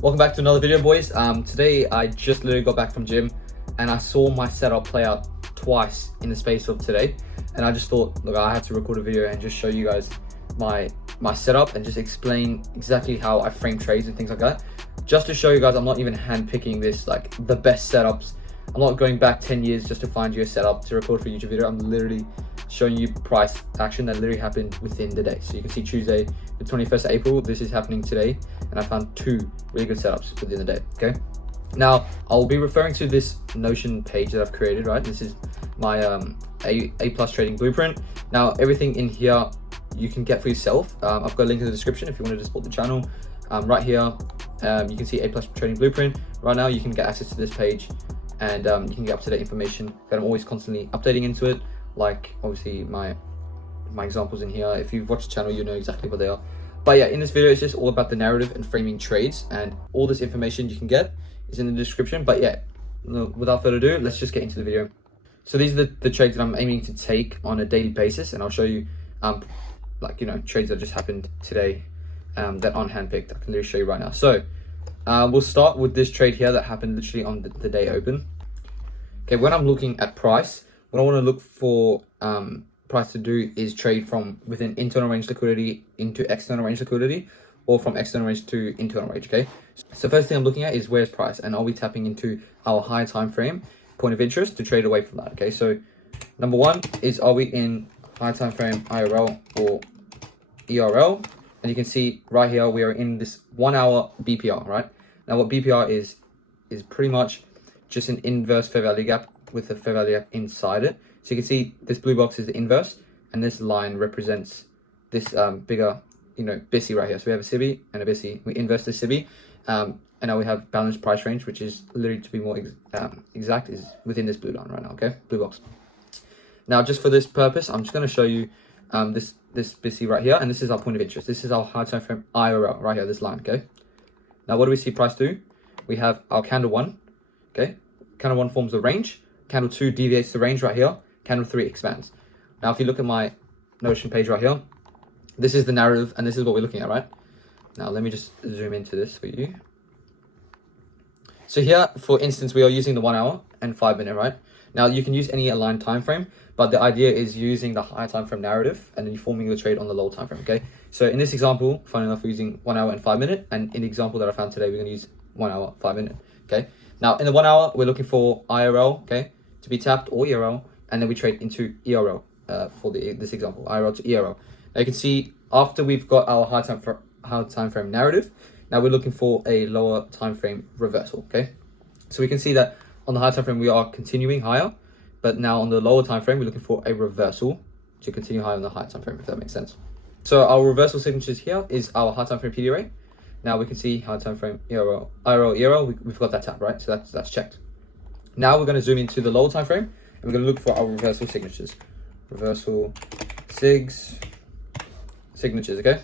Welcome back to another video, boys. Today I just literally got back from gym and I saw my setup play out twice in the space of today, and I just thought, look, I had to record a video and just show you guys my setup and just explain exactly how I frame trades and things like that, just to show you guys I'm not even hand picking this like the best setups. I'm not going back 10 years just to find you a setup to record for a YouTube video. I'm literally showing you price action that literally happened within the day. So you can see Tuesday, the 21st of April, this is happening today, and I found two really good setups within the day, okay? Now, I'll be referring to this Notion page that I've created, right? This is my A+ trading blueprint. Now, everything in here you can get for yourself. I've got a link in the description if you wanted to support the channel. Right here, you can see A+ trading blueprint. Right now, you can get access to this page, and you can get up-to-date information that I'm always constantly updating into it. Like obviously my examples in here. If you've watched the channel, you know exactly what they are. But yeah, in this video, it's just all about the narrative and framing trades, and all this information you can get is in the description. But yeah, without further ado, let's just get into the video. So these are the trades that I'm aiming to take on a daily basis, and I'll show you trades that just happened today that aren't handpicked. I can literally show you right now. So we'll start with this trade here that happened literally on the day open. Okay, when I'm looking at price, what I want to look for price to do is trade from within internal range liquidity into external range liquidity, or from external range to internal range. Okay, so first thing I'm looking at is where's price, and are we tapping into our higher time frame point of interest to trade away from that. Okay, so number one is, are we in higher time frame IRL or ERL? And you can see right here we are in this 1 hour BPR. Right now, what BPR is pretty much just an inverse fair value gap with a fair value gap inside it. So you can see this blue box is the inverse, and this line represents this bigger, BISI right here. So we have a SIBI and a BISI. We inverse the SIBI, and now we have balanced price range, which is literally, to be more exact, is within this blue line right now. Okay, blue box. Now, just for this purpose, I'm just going to show you this BISI right here, and this is our point of interest. This is our high time frame IRL right here, this line. Okay. Now, what do we see price do? We have our candle one. Okay, candle one forms a range. Candle 2 deviates the range right here. Candle 3 expands. Now, if you look at my Notion page right here, this is the narrative, and this is what we're looking at, right? Now, let me just zoom into this for you. So here, for instance, we are using the 1 hour and 5 minute, right? Now, you can use any aligned time frame, but the idea is using the high time frame narrative and then forming the trade on the low time frame, okay? So in this example, funny enough, we're using 1 hour and 5 minute, and in the example that I found today, we're going to use 1 hour, 5 minute, okay? Now, in the 1 hour, we're looking for IRL, okay, to be tapped, or ERL, and then we trade into ERL for this example, IRL to ERL. Now, you can see after we've got our high time frame narrative, now we're looking for a lower time frame reversal, okay? So we can see that on the high time frame, we are continuing higher, but now on the lower time frame, we're looking for a reversal to continue higher on the high time frame, if that makes sense. So our reversal signatures here is our high time frame PD rate. Now we can see high time frame ERL, IRL, ERL. We've got that tap, right? So that's checked. Now we're going to zoom into the lower time frame, and we're going to look for our reversal signatures. Reversal signatures, okay?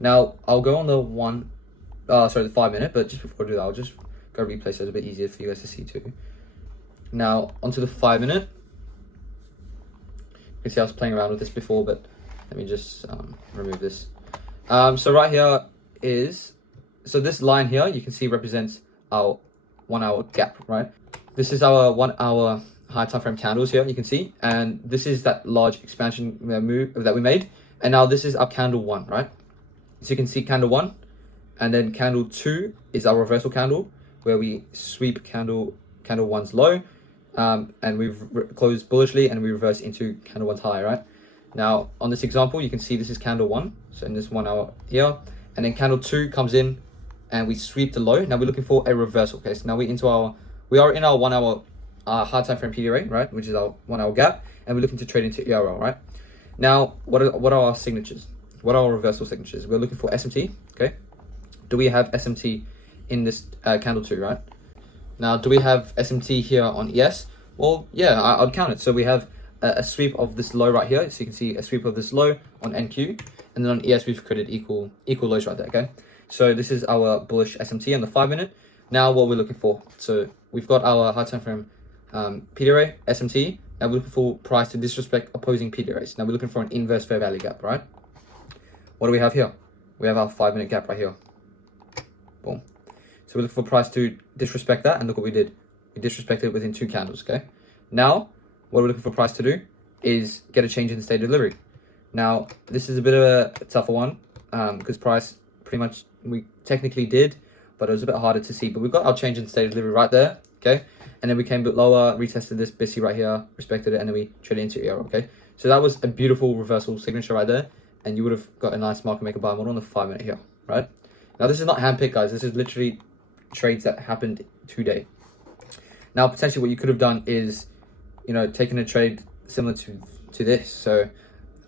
Now I'll go on the 5 minute, but just before I do that, I'll just go replay so it's a bit easier for you guys to see too. Now onto the 5 minute. You can see I was playing around with this before, but let me just remove this. So right here so this line here, you can see represents our 1 hour gap, right? This is our 1 hour high time frame candles here, you can see, and this is that large expansion move that we made, and now this is our candle one, right? So you can see candle one, and then candle 2 is our reversal candle, where we sweep candle one's low, and we've closed bullishly, and we reverse into candle one's high, right? Now on this example, you can see this is candle 1, so in this 1 hour here, and then candle 2 comes in, and we sweep the low. Now we're looking for a reversal. Okay, so now we are in our 1 hour high time frame PD rate, right, which is our 1 hour gap, and we're looking to trade into ERL, right? Now, what are our signatures? What are our reversal signatures? We're looking for SMT. Okay, do we have SMT in this candle 2, right? Now, do we have SMT here on ES? Well, yeah, I'd count it. So we have a sweep of this low right here. So you can see a sweep of this low on NQ, and then on ES we've created equal lows right there. Okay, so this is our bullish SMT on the 5 minute. Now what we're looking for, so we've got our high time frame PD rate, SMT. Now we're looking for price to disrespect opposing PD rates. Now we're looking for an inverse fair value gap, right? What do we have here? We have our 5 minute gap right here. Boom. So we're looking for price to disrespect that, and look what we did. We disrespected it within 2 candles, okay? Now, what we're looking for price to do is get a change in state of delivery. Now, this is a bit of a tougher one because price pretty much we technically did, but it was a bit harder to see. But we've got our change in state of delivery right there, okay? And then we came a bit lower, retested this BISI right here, respected it, and then we traded into ERO, okay? So that was a beautiful reversal signature right there, and you would have got a nice market maker buy model on the 5 minute here, right? Now, this is not handpicked, guys. This is literally trades that happened today. Now, potentially what you could have done is, you know, taken a trade similar to this. So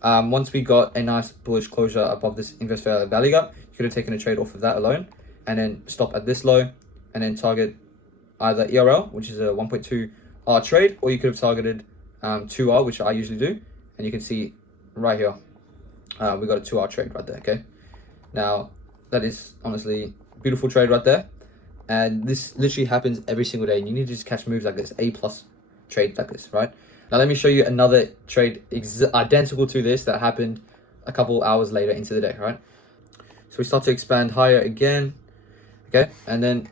once we got a nice bullish closure above this inverse value gap, you could have taken a trade off of that alone and then stop at this low and then target either ERL, which is a 1.2R trade, or you could have targeted 2R, which I usually do. And you can see right here, we got a 2R trade right there, okay? Now, that is honestly a beautiful trade right there. And this literally happens every single day. And you need to just catch moves like this, A+ trades like this, right? Now, let me show you another trade identical to this that happened a couple hours later into the day, right? So we start to expand higher again, okay? And then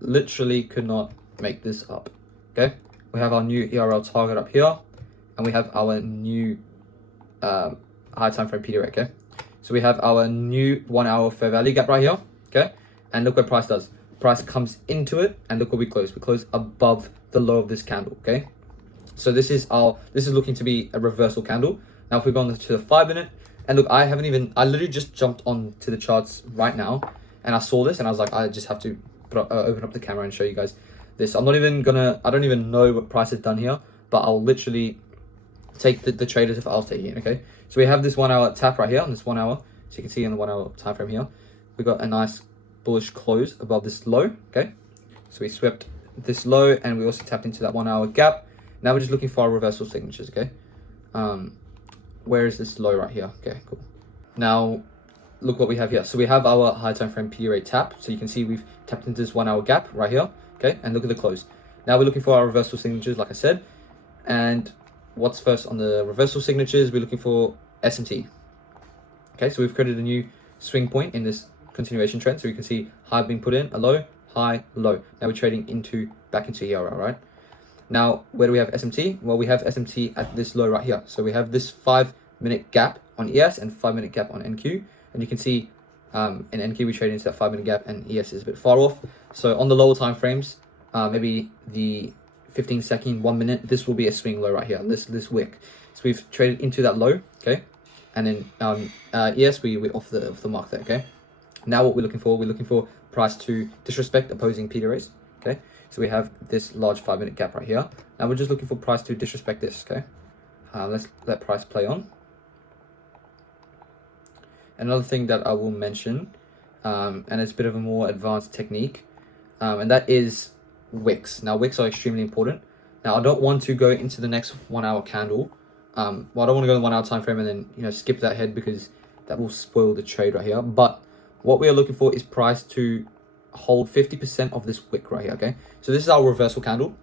literally could not make this up, okay? We have our new ERL target up here, and we have our new high time frame PD rate, okay? So we have our new 1 hour fair value gap right here, okay? And look what price does. Price comes into it, and look what we close. We close above the low of this candle, okay? So this is looking to be a reversal candle. Now, if we go on to the 5 minute, and look, I literally just jumped on to the charts right now, and I saw this, and I was like, I just have to open up the camera and show you guys this. I don't even know what price has done here, but I'll literally take the traders if I was taking it, okay? So we have this 1 hour tap right here on this 1 hour. So you can see in the 1 hour time frame here, we got a nice bullish close above this low, okay? So we swept this low, and we also tapped into that 1 hour gap. Now we're just looking for our reversal signatures, okay? Where is this low right here? Okay, cool. Now, look what we have here. So we have our high time frame PD rate tap. So you can see we've tapped into this 1 hour gap right here, okay? And look at the close. Now we're looking for our reversal signatures, like I said. And what's first on the reversal signatures? We're looking for SMT. Okay, so we've created a new swing point in this continuation trend. So you can see high being put in, a low, high, low. Now we're trading back into ERL, right? Now, where do we have SMT? Well, we have SMT at this low right here. So we have this 5 minute gap on ES and 5 minute gap on NQ. And you can see in NQ, we trade into that 5 minute gap, and ES is a bit far off. So on the lower time frames, maybe the 15-second, 1 minute, this will be a swing low right here, this wick. So we've traded into that low, okay? And then ES, we're off the mark there, okay? Now what we're looking for price to disrespect opposing PD rates, okay? So we have this large 5 minute gap right here. Now we're just looking for price to disrespect this, okay? Let's let price play on. Another thing that I will mention, and it's a bit of a more advanced technique, and that is wicks. Now wicks are extremely important. Now I don't want to go into the next 1 hour candle. Well, I don't want to go in the 1 hour time frame and then skip that head, because that will spoil the trade right here. But what we are looking for is price to hold 50% of this wick right here, okay? So this is our reversal candle.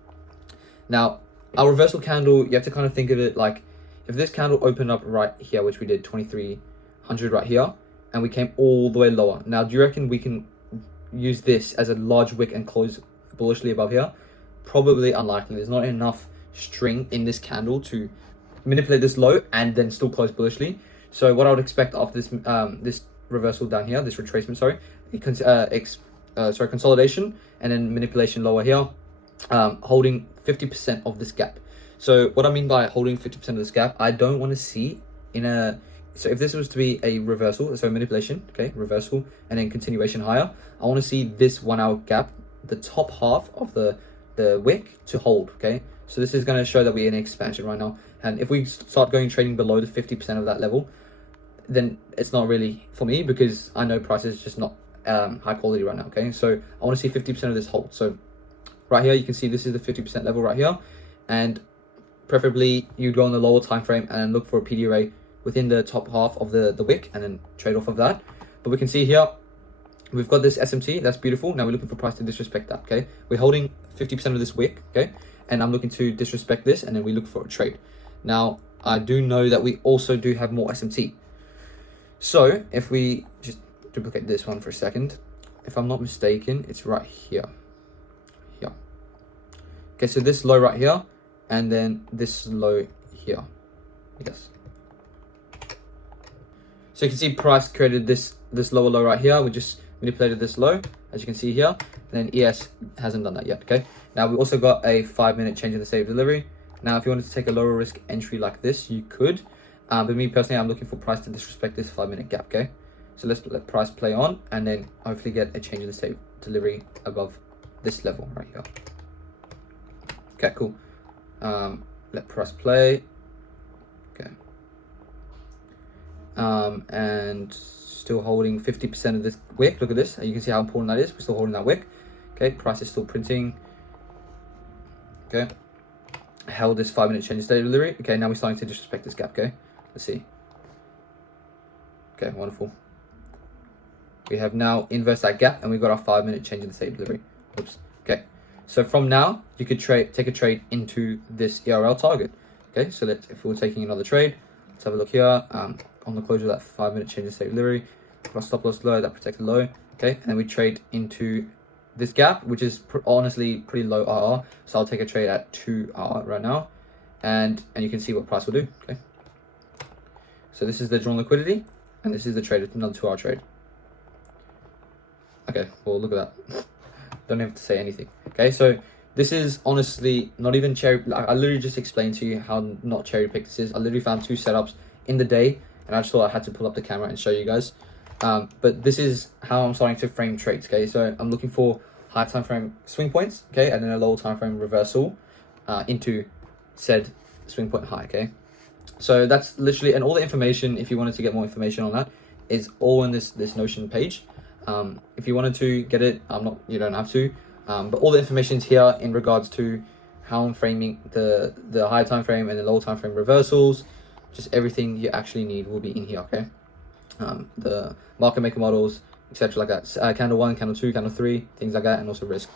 Now, our reversal candle, you have to kind of think of it like, if this candle opened up right here, which we did 2300 right here, and we came all the way lower. Now, do you reckon we can use this as a large wick and close bullishly above here? Probably unlikely. There's not enough string in this candle to manipulate this low and then still close bullishly. So what I would expect after this this reversal down here, this retracement, consolidation, and then manipulation lower here, holding 50% of this gap. So what I mean by holding 50% of this gap, I don't want to see so if this was to be a reversal, so manipulation, okay, reversal, and then continuation higher, I want to see this 1 hour gap, the top half of the wick, to hold, okay? So this is going to show that we're in expansion right now. And if we start trading below the 50% of that level, then it's not really for me, because I know price is just not high quality right now, okay? So I want to see 50% of this hold. So right here, you can see this is the 50% level right here. And preferably you'd go on the lower time frame and look for a PD array within the top half of the wick and then trade off of that. But we can see here, we've got this SMT, that's beautiful. Now we're looking for price to disrespect that, okay? We're holding 50% of this wick, okay? And I'm looking to disrespect this, and then we look for a trade. Now, I do know that we also do have more SMT. So if we just duplicate this one for a second, if I'm not mistaken, it's right here. Here. Okay, so this low right here, and then this low here. Yes. So you can see price created this lower low right here. We just manipulated this low, as you can see here. And then ES hasn't done that yet, okay? Now we also got a 5-minute change in the state of delivery. Now, if you wanted to take a lower risk entry like this, you could. But me personally, I'm looking for price to disrespect this 5-minute gap, okay? So let's let price play on and then hopefully get a change in the state of delivery above this level right here. Okay, cool. Let price play. Okay. And still holding 50% of this wick. Look at this. You can see how important that is. We're still holding that wick. Okay, price is still printing. Okay. Held this 5-minute change in state of delivery. Okay, now we're starting to disrespect this gap, okay? Let's see. Okay, wonderful. We have now inversed that gap and we've got our 5-minute change in the state of delivery. Oops. Okay. So from now, you could take a trade into this ERL target. Okay, so if we're taking another trade, let's have a look here. On the closure of that 5-minute change in state of delivery, our stop loss low, that protected low. Okay, and then we trade into this gap, which is honestly pretty low RR. So I'll take a trade at 2 RR right now, and you can see what price will do. Okay, so this is the drawn liquidity, and this is the trade. It's another 2 hour trade. Okay, well look at that. Don't have to say anything. Okay, so this is honestly not even cherry. I literally just explained to you how not cherry picked this is. I literally found 2 setups in the day, and I just thought I had to pull up the camera and show you guys. But this is how I'm starting to frame trades. Okay, so I'm looking for high time frame swing points. Okay, and then a lower time frame reversal into said swing point high. Okay, so that's literally, and all the information, if you wanted to get more information on that, is all in this Notion page. If you wanted to get it, you don't have to. But all the information is here in regards to how I'm framing the high time frame and the low time frame reversals. Just everything you actually need will be in here. Okay, the market maker models, etc. like that. Candle 1, candle 2, candle 3, things like that, and also risk.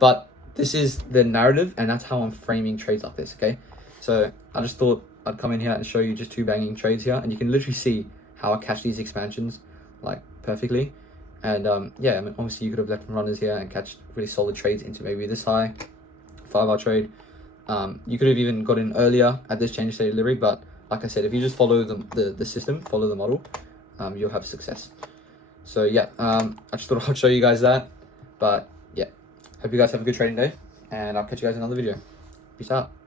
But this is the narrative, and that's how I'm framing trades like this. Okay, so I just thought I'd come in here and show you just 2 banging trades here, and you can literally see how I catch these expansions like perfectly. And yeah, I mean, obviously you could have left runners here and catch really solid trades into maybe this high 5-hour trade. You could have even got in earlier at this change of state of delivery, but like I said, if you just follow the system, follow the model, you'll have success. So yeah, I just thought I'd show you guys that. But yeah, hope you guys have a good trading day, and I'll catch you guys in another video. Peace out.